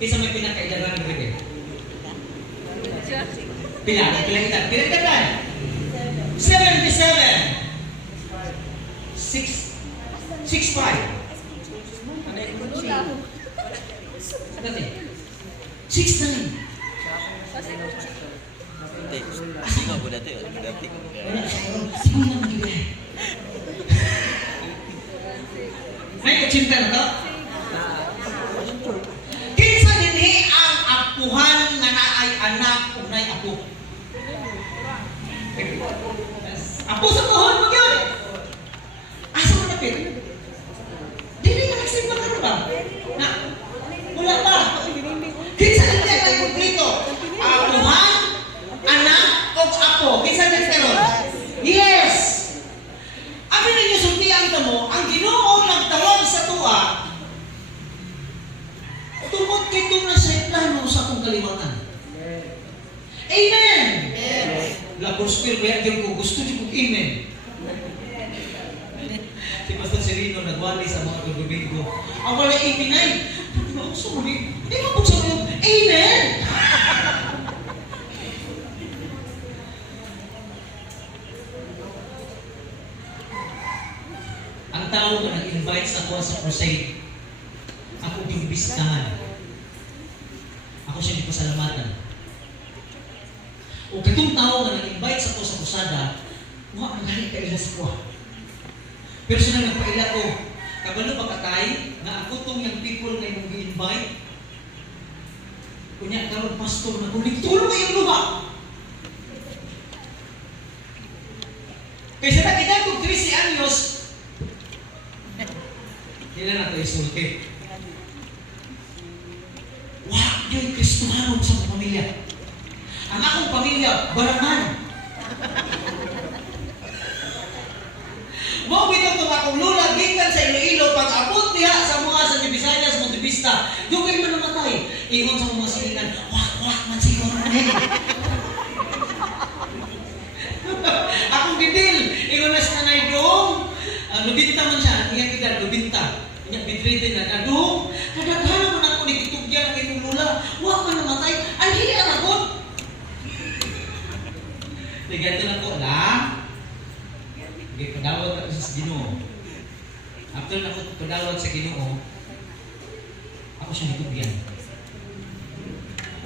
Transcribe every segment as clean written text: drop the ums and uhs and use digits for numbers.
Kaysa may pinakailaran ng rebel. Pila edad? 77. 6'5". Dati. 6'9". Sino ko dati? Siguro naman juga. May 80 na to? Kinsa dinhi ang apuhan nga naay anak ug naay apo? Apo sa tuhod mo gyud. Asa man napit? Dili na nagsimba ka ba? Na wala pa. Kinsa dinhi ang kompleto? Apuhan, anak ug apo. Kinsa dinhi karon? Yes. Abi ninyo sultian ta mo, ang Ginoo nagtawag sa tuwa. Tungod kay na sa plano sa akong kaliwatan. Amen. Labos pero kaya ko gusto di ko amen. Si Pastor Serino nagwali sa mga tubig ko. Ang wala ipinay. Ano gusto mo ni? Hindi mo sa mo. Amen. Ang tao na nag-invite sa kuha sa crusade, ako bibistahan. Ako siya pasalamatan. O katong tao na nag-invite sa kuha sa kusada, mga magaling kaila sa kuha. Pero sila nagpaila ko, kabalo ba katay, na ako tong yung people na yung invite, kunya karon pastor na kung nagtulong kayong luha. Kaysa na kita kung 13 anyos, hindi na nato isulti. Wah, yung Kristuhanon sa mga pamilya. Ang akong pamilya, barangan. Mo bitaw itong akong lula, gikan sa Iloilo, pag-abot niya sa mga sa Visayas, Montevista, yung kayo man namatay. Ingon sa mga silingan, wak man siguro. Akong bidil, ingon na sa nanay doong, lubinta man siya, ingat kita, lubinta. Ingat bidride na, doong, kadaghan naman ako nikitugyan ng inyong lula, wak man namatay, alhiya na ko. Tiganto na ko, padawag ako sa Ginoo. After na ko padawag sa Ginoo, ako siya nitugyan.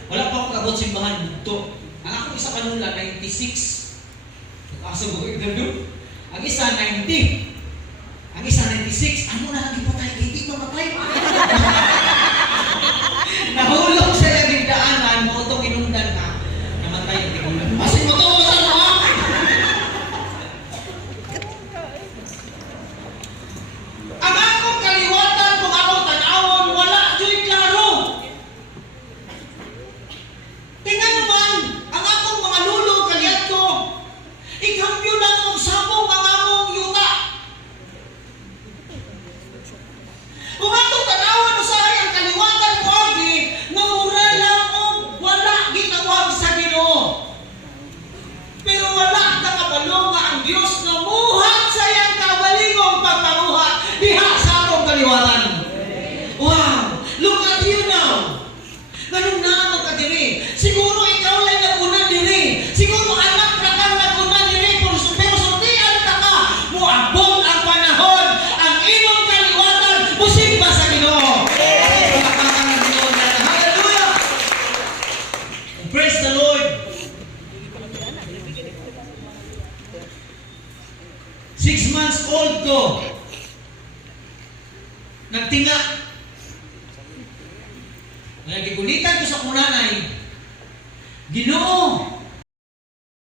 Wala pa ako kabot simbahan bugto. Ang akong isa kanula, 96. Kaso ko edad doon. Ang isa, 90. Ang isa, 96. Ano na lang ipatay? Hindi mamatay. Nahulog sa laging daanan, mo itong inundan na, namatay ang tigulan. Asin mo ito, masan mo! Ang akong kaliwatan kung akong tanawon, wala dyo'y klaro. Tingnan naman, ang akong mga lulong kaliyat ko, ikambyo lang ang sabong ang akong yuta. Kung akong tanawon, usahay ang kaliwatan ko, agi, namura lang o wala gitawag sa Ginoo. Pero wala ka kabalo nga ang Diyos na muhat sa iyang kabalingong pagpamuhat diha sa akong kaliwatan. Wow! Look at you now! Ganun na ako ka diri. Siguro ikaw lang naguna diri. Siguro anak ka kang naguna diri. Pero sultian ka ka. Muabot ang panahon. Ang imong kaliwatan, musimba sa Ginoo. Hallelujah! Praise the Lord! 6 months old ko. Nagtinga. Nagigunitan ko sa kunanay. Ginoo,